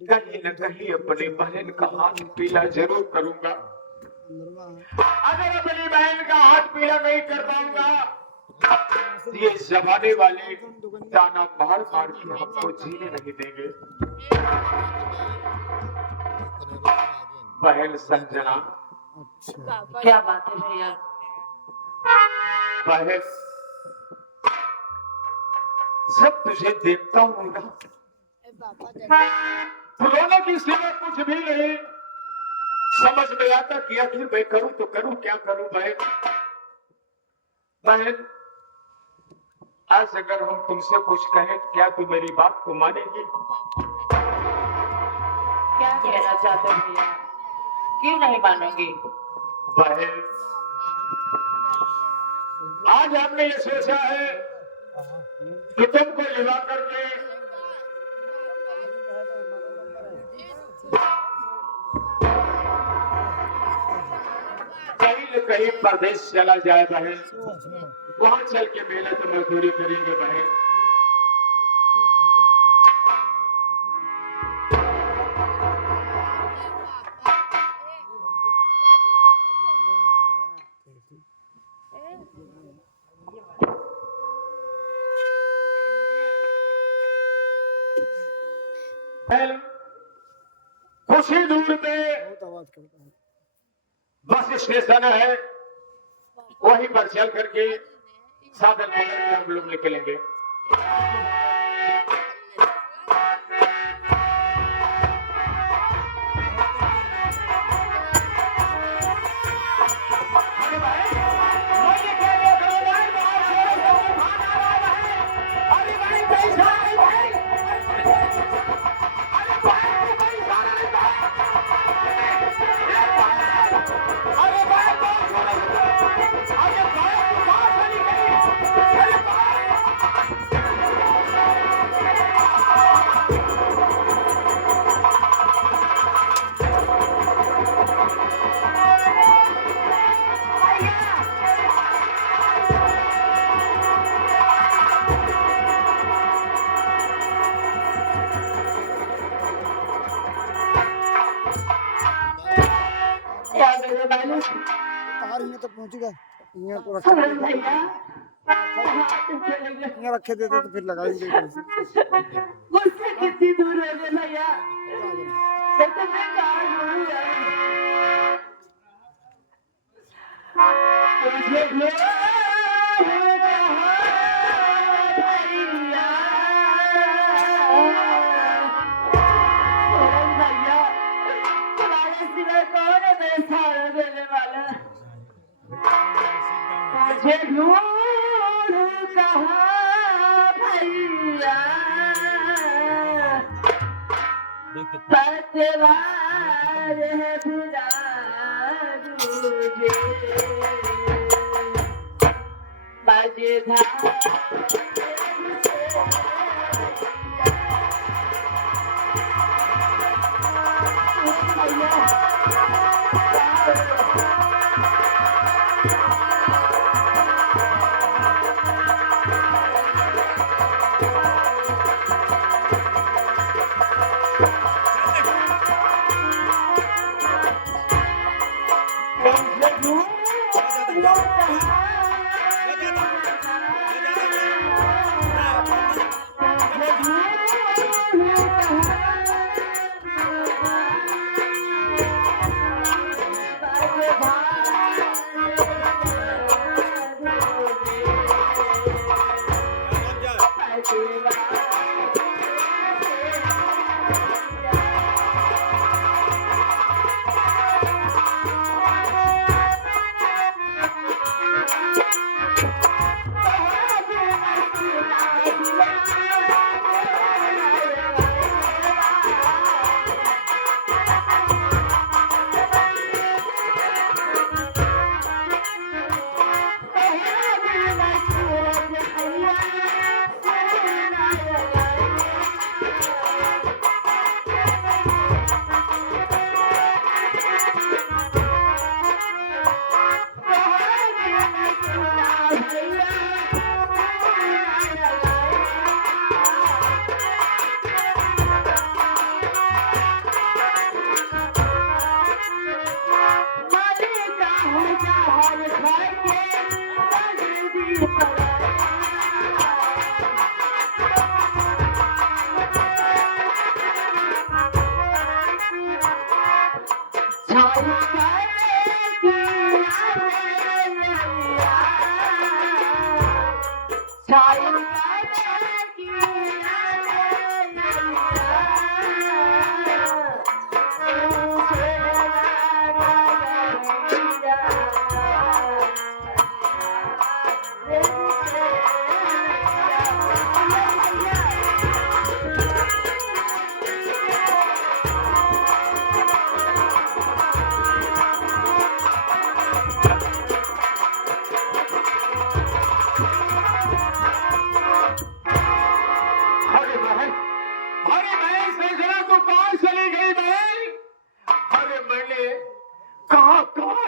कहीं न कहीं अपनी बहन का हाथ पीला जरूर करूंगा। अगर अपनी बहन का हाथ पीला नहीं कर पाऊंगा ये जमाने वाले ताना मार मार के हमको जीने नहीं देंगे। बहन संजना, क्या बात है भैया? बहन जब तुझे देखता हूँ ना पुराना की सिवा कुछ भी नहीं समझ में आता कि आखिर मैं करूं तो करूं क्या करूं। बहन आज अगर हम तुमसे कुछ कहें तो क्या तू मेरी बात को मानेगी? क्या कहना चाहते हो भैया? क्यों नहीं मानोगी? बहन आज हमने ये सोचा है कि तुमको लिवा करके कहीं न कहीं प्रदेश चला जाए बहन, वहां चल के मेहनत मजदूरी करेंगे बहन। कुछ ही दूर पे बहुत आवाज करता है। बस स्टेशन है, वहीं पर चल करके साधन पकड़ के हम लोग निकलेंगे। तार यहाँ तक पहुँचेगा, यहाँ तो रखे यहाँ रखे देते तो फिर लगाएंगे कैसे? मुझसे कितनी दूर है रे भैया, ये तो मैं कहाँ ढूंढूं यार। मुझे ढूंढो भैया, भैया तुम्हारे सिवा कौन है मेरे सहारा देने वाला। मुझे ढूंढो कहाँ भैया, पतवार है फिरा दूजे, मजेदार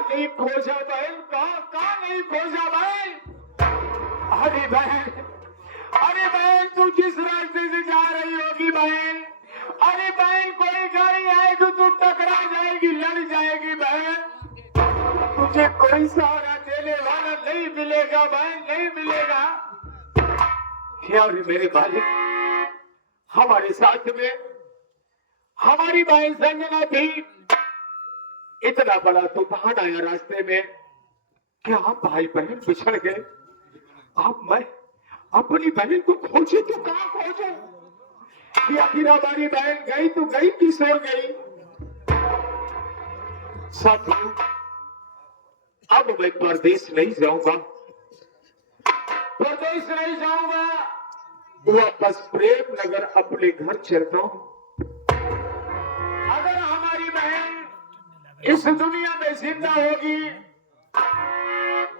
नहीं खोजा बहन, कहाँ नहीं खोजा बहन। अरे बहन, अरे बहन तू किस रास्ते से जा रही होगी बहन। अरे बहन कोई गाड़ी आएगी तू टकरा जाएगी, लड़ जाएगी बहन। तुझे कोई सहारा देने वाला नहीं मिलेगा बहन, नहीं मिलेगा। क्या मेरे मालिक हमारे साथ में हमारी बहन संजना थी। इतना बड़ा तूफान आया रास्ते में कि हम भाई बहन बिछड़ गए। अब मैं अपनी बहन को खोजू तो कहां खोजू? कि आखिर हमारी बहन गई तो गई, किशोर गई। साथियों, अब मैं परदेश नहीं जाऊंगा, परदेश नहीं जाऊंगा, वापस प्रेम नगर अपने घर चलता हूं। अगर हमारी बहन इस दुनिया में जिंदा होगी,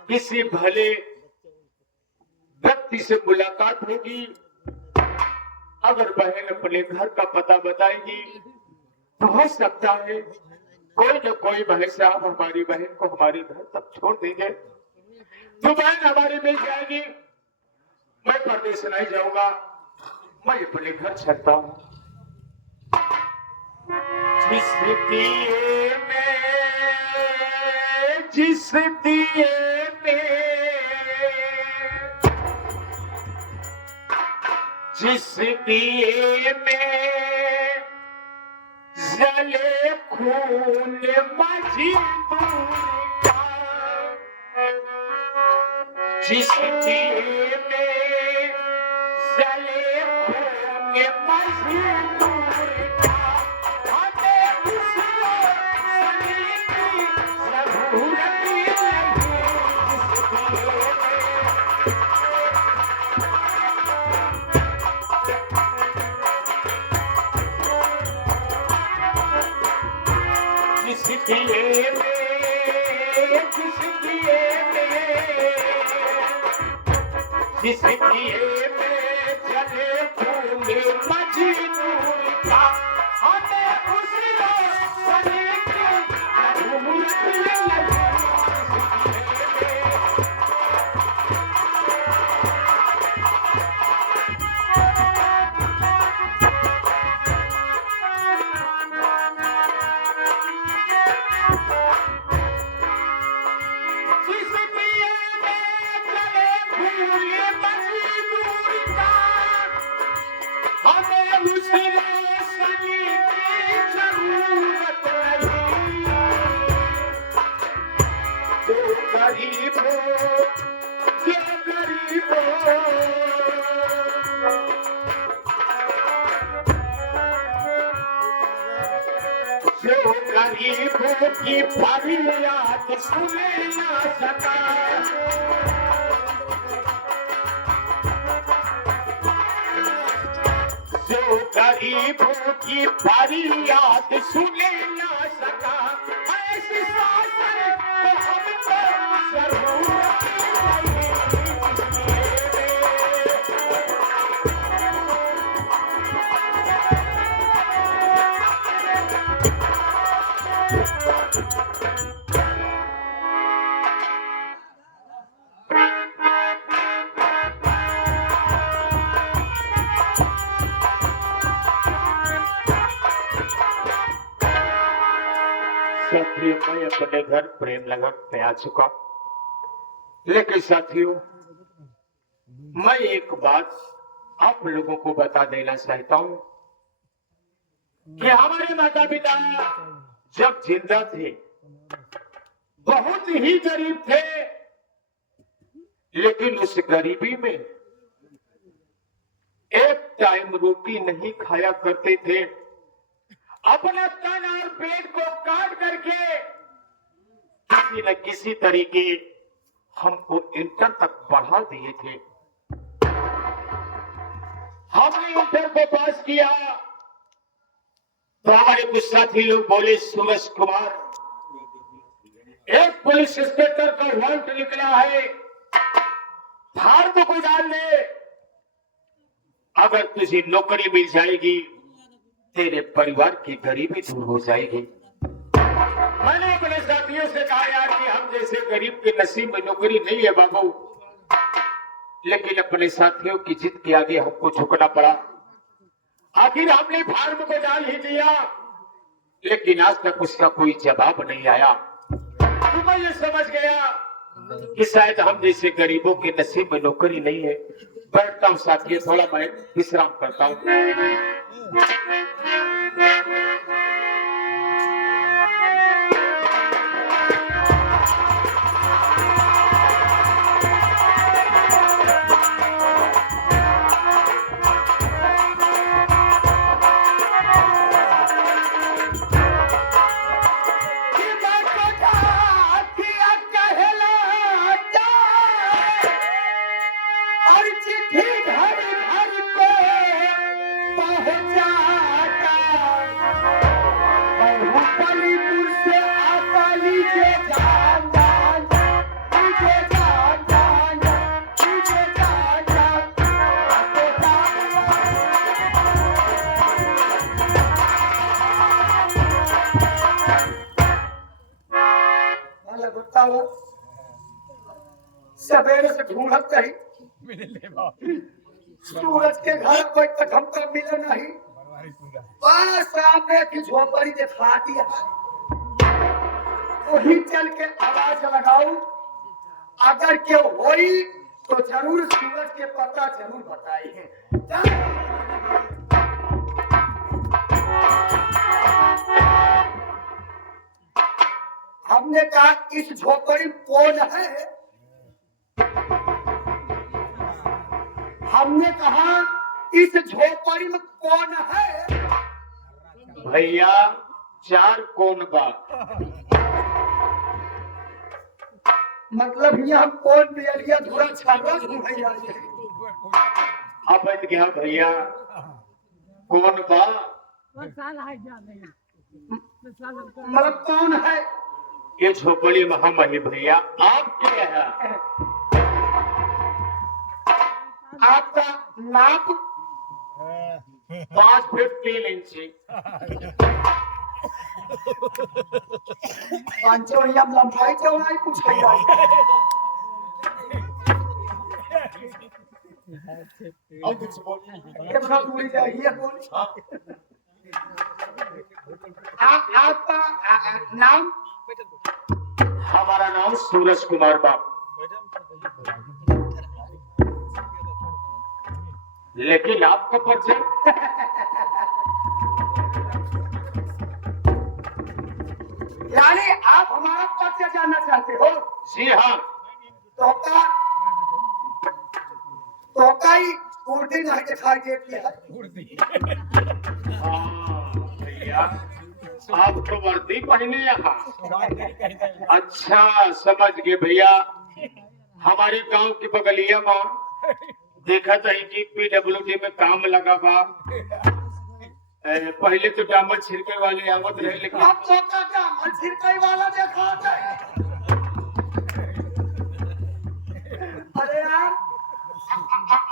किसी भले व्यक्ति से मुलाकात होगी, अगर बहन अपने घर का पता बताएगी तो हो सकता है कोई न कोई भाई साहब हमारी बहन को हमारे घर तक छोड़ देंगे, तो बहन हमारी मिल जाएगी। मैं परदेश नहीं जाऊंगा, मैं अपने घर चलता हूं। जिस दिए में जिस दिए में जले खून मजदूर का, जिस दिए में जले खून मजदूर का, हमें उसको सनी की जरूरत नहीं। जिस दिए में जिस दिए में जले खून मजदूर का, हमें उसको सनी की जरूरत नहीं। गरीब हो क्या गरीब हो, जो गरीबों की फरियाद सुने ना सका, जो गरीबों की फरियाद सुने ना सका, ऐसी शासन को हमको जरूरत नहीं। साथियों, मैं अपने घर प्रेम नगर पे आ चुका, लेकिन साथियों मैं एक बात आप लोगों को बता देना चाहता हूं कि हमारे माता पिता जब जिंदा थे बहुत ही गरीब थे, लेकिन उस गरीबी में एक टाइम रोटी नहीं खाया करते थे। अपना तन और पेट को काट करके किसी न किसी तरीके हमको इंटर तक बढ़ा दिए थे। हमने इंटर को पास किया तो हमारे कुछ साथी लोग बोले, सूरज कुमार, एक पुलिस इंस्पेक्टर का वारंट निकला है, फार्म को डाल ले, अगर तुझे नौकरी मिल जाएगी तेरे परिवार की गरीबी दूर हो जाएगी। मैंने अपने साथियों से कहा, यार कि हम जैसे गरीब के नसीब में नौकरी नहीं है बाबू, लेकिन अपने साथियों की जिद के आगे हमको झुकना पड़ा। आखिर हमने फार्म को डाल ही दिया, लेकिन आज तक उसका कोई जवाब नहीं आया। तो मैं ये समझ गया कि शायद हम जैसे गरीबों के नसीब में नौकरी नहीं है। बैठता हूँ साथियों, थोड़ा मैं विश्राम करता हूँ। लगता हो सवेरे से ढूंढत रही सूरज के घर कोई तक हमको मिले नहीं। बस सामने की झोपड़ी दिखा दिया, वही चल के आवाज लगाऊ, अगर क्यों होई तो जरूर सूरज के पता जरूर बताई है। हमने कहा इस झोपड़ी में कौन है? हमने कहा इस झोपड़ी में कौन है? भैया 4 कौन बा? मतलब ये हम कौन बियलिया धुरा छाड़ा भैया अब क्या भैया कौन बा? मतलब कौन है? ये झोपड़ी में हम ही भैया। आप क्या है? आपका नाप 5 फीट 3 इंच। पांचों हम लंबाई चौड़ाई कुछ है अब कुछ बोल। कितना दूरी जाइए बोल। आपका नाम? हमारा नाम सूरज कुमार बाप। लेकिन आपका परिचय? यानी आप हमारा परिचय जानना चाहते हो? जी हाँ। तो ही उर्दी नहीं दिखाई देती है। हाँ भैया आप तो वर्दी पहने यहाँ। अच्छा समझ गए भैया। हमारे गांव की बगलिया में देखा था कि PWD में काम लगा बा। पहले तो डामर छिड़के वाले आवत रहे, लेकिन आप चौका डामर छिड़काई वाला देखा था। अरे यार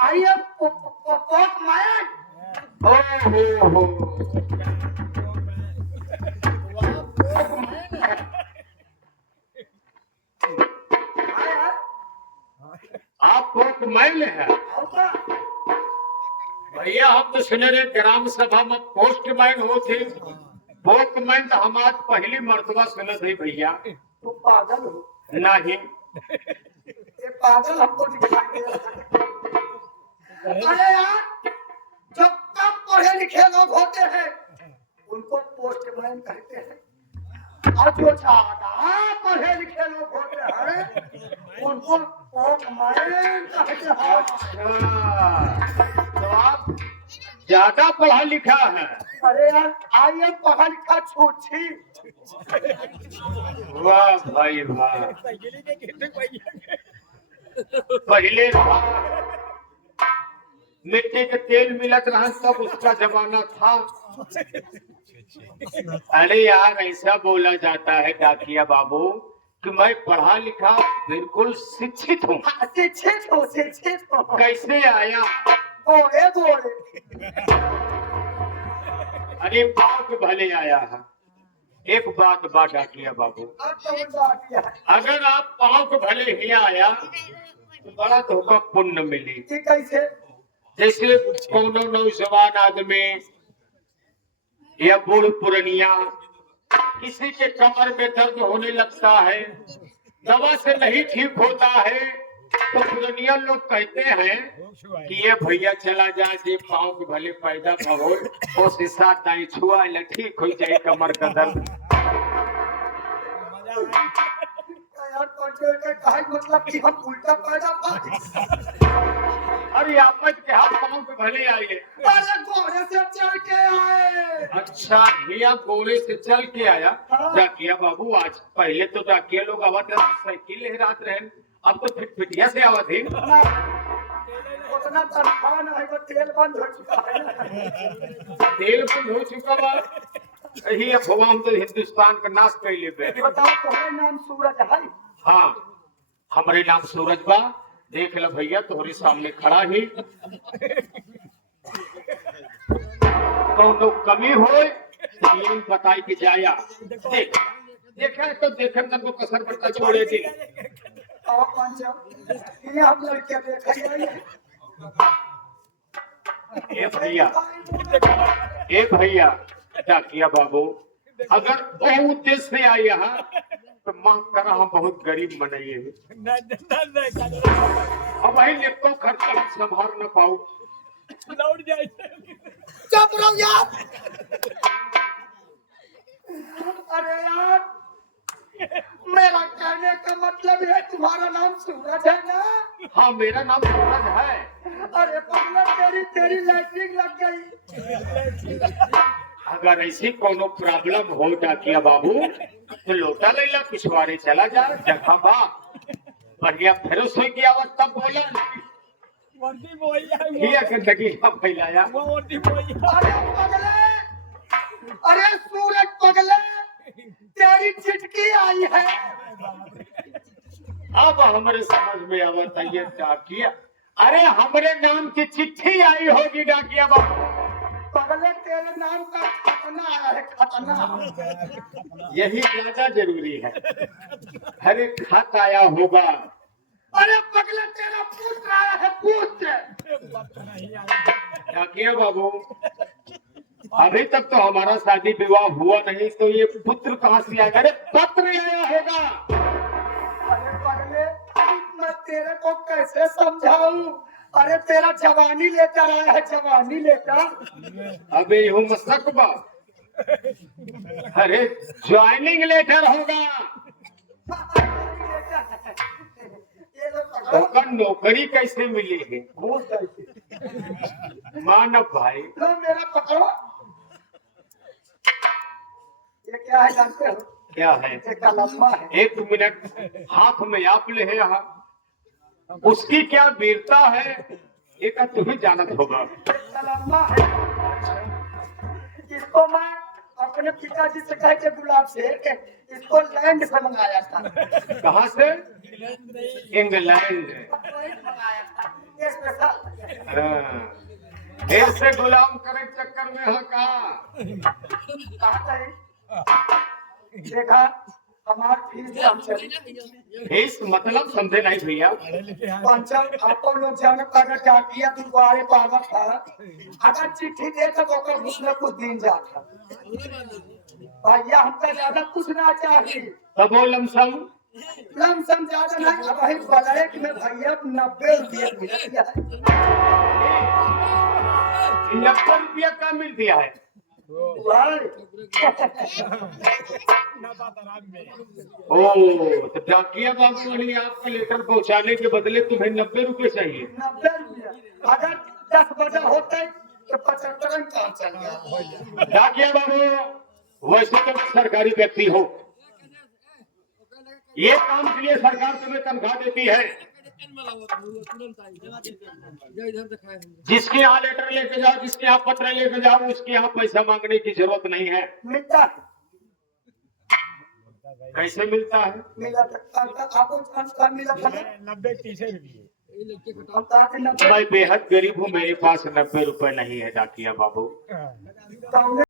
आइए पोक मैन। हो आप पोक मैन है भैया? हम तो सुने रहे ग्राम सभा में पोस्टमैन होते। पोकमैन तो हम आज पहली मर्तबा सुने थे भैया। तू पागल हो? नहीं ये पागल हमको दिखाई दे रहा है। अरे यार जो कम पढ़े लिखे लोग होते हैं उनको पोस्टमैन कहते हैं, और जो ज्यादा पढ़े लिखे लोग होते हैं उनको पोस्टमैन कहते हैं। अच्छा तो आप ज्यादा पढ़ा लिखा है? अरे यार आइए पढ़ा लिखा छूछी। वाह भाई वाह। पहले मिट्टी के तेल मिलत रहा तब उसका जमाना था। अरे यार ऐसा बोला जाता है डाकिया बाबू कि मैं पढ़ा लिखा बिल्कुल शिक्षित हूँ। शिक्षित हो शिक्षित हो। कैसे आया? ओए बोले अरे बात भले आया है। एक बात डाकिया बाबू, अब तो बात यह है अगर आप पाँव को भले ही आया तो बड़ा धोखा पुण्य मिली। कि कैसे? जैसे कोनो नौजवान आदमी या बूढ़ पुरनिया किसी के कमर में दर्द होने लगता है, दवा से नहीं ठीक होता है, तो पुरनिया लोग कहते हैं कि ये भैया चला जाए जे पाँव के भले पैदा हो उस साथ दाई छुआ ले ठीक हो जाए कमर का दर्द। यार कहे मतलब कि हम उल्टा पैदा पाए। अरे आपस के हाथ पाँव पे भले आइए। अरे घोड़े से चढ़ के आए। अच्छा भैया घोड़े से चल के आया? हाँ। डाकिया बाबू आज पहले तो डाकिया लोग आवत रहे, साइकिल लहरात रहे, अब तो फिटफिटिया से आवत है। उतना तनख्वाह नहीं तो तेल बंद हो चुका है। तेल बंद हो चुका बा। यही अफवाह हम तो हिंदुस्तान का नाश कर ले। बताओ तुम्हारा नाम सूरज है? हाँ हमारे नाम सूरज बा। देख लो भैया तुम्हारे सामने खड़ा ही। तो कमी हो तो ये बताई कि जाया। देख देखा तो देखे तनको कसर पड़ता छोड़े थी। और पंचम ये हम लड़के देखेंगे ए भैया डाकिया बाबू, अगर वो उद्देश्य से आए यहाँ तो माफ करा, हम बहुत गरीब मनइए हैं। अब भाई लेको खर्चा हम संभाल न पाऊ। चुप रहो यार। अरे यार मेरा कहने का मतलब है तुम्हारा नाम सूरज है ना? हाँ मेरा नाम सूरज है। अरे पगला तेरी लैट्रिन लग गई। अगर ऐसी कोनो प्रॉब्लम हो डाकिया बाबू तो लोटा लैला पिछवाड़े चला जा, जगह बा बढ़िया फिर सोई की आवाज तब बोला ये गंदगी हम फैलाया। अरे सूरज पगले तेरी चिटकी आई है। अब हमारे समझ में आवता ये डाकिया, अरे हमारे नाम की चिट्ठी आई होगी डाकिया बाबू। पगले तेरे नाम का खतना आया है, खतना। यही ज्यादा जरूरी है। हर एक खत आया होगा। अरे पगले तेरा पुत्र आया है, पुत्र। डाकिया बाबू अभी तक तो हमारा शादी विवाह हुआ नहीं, तो ये पुत्र कहाँ से आएगा? अरे पत्र आया होगा। अरे पगले मैं तेरे को कैसे समझाऊं? अरे तेरा जवानी लेकर आया है, जवानी लेकर। अबे यूं मसकबा, अरे ज्वाइनिंग लेटर होगा। ये लो पकड़ो। होकर नौकरी कैसे मिलेगी? घूस कैसे? मानव भाई लो मेरा पकड़ो। ये क्या है जानते हो? क्या है? ये कलम्मा है। एक मिनट, हाथ में आप ले है यहाँ, उसकी क्या वीरता है एक तुम्हें जानत होगा। ये कलम्मा है। इसको मैं अपने पिताजी से कह के गुलाब से इसको लैंड से मंगाया था। कहाँ से? इंग्लैंड। मंगाया था स्पेशल। हाँ। देश से गुलाम करे चक्कर में है कहा? कहा था देखा हमार फीस कम चली। फीस मतलब समझे नहीं भैया। पंचम आपको लोग जाने अगर डाकिया दुबारे पावा था, अगर चिट्ठी दे तो कुछ न कुछ दिन जाता। भैया हमका ज्यादा कुछ ना चाहिए। तब वो लमसम लमसम ज्यादा नहीं। अब भाई ब्लैक में भैया 90 रुपये मिल गया है। 90 रुपया का मिल दिया है। ओ तो डाकिया बाबू वाली आपका लेटर पहुंचाने के बदले तुम्हें 90 रुपए चाहिए। 90 रुपया अगर 10 बजे होते तो 75 काम चल गया। डाकिया बाबू वैसे तो सरकारी व्यक्ति हो, ये काम के लिए सरकार तुम्हें तनख्वाह देती है। जिसके यहाँ लेटर लेके जाओ, जिसके यहाँ पत्र लेके जाओ, उसके यहाँ पैसा मांगने की जरूरत नहीं है। मिलता है। कैसे मिलता है? मिला आपको मिला था 90-30 रुपये। हम कहा कि 90 मैं बेहद गरीब हूँ, मेरे पास 90 रुपए नहीं है डाकिया बाबू। तो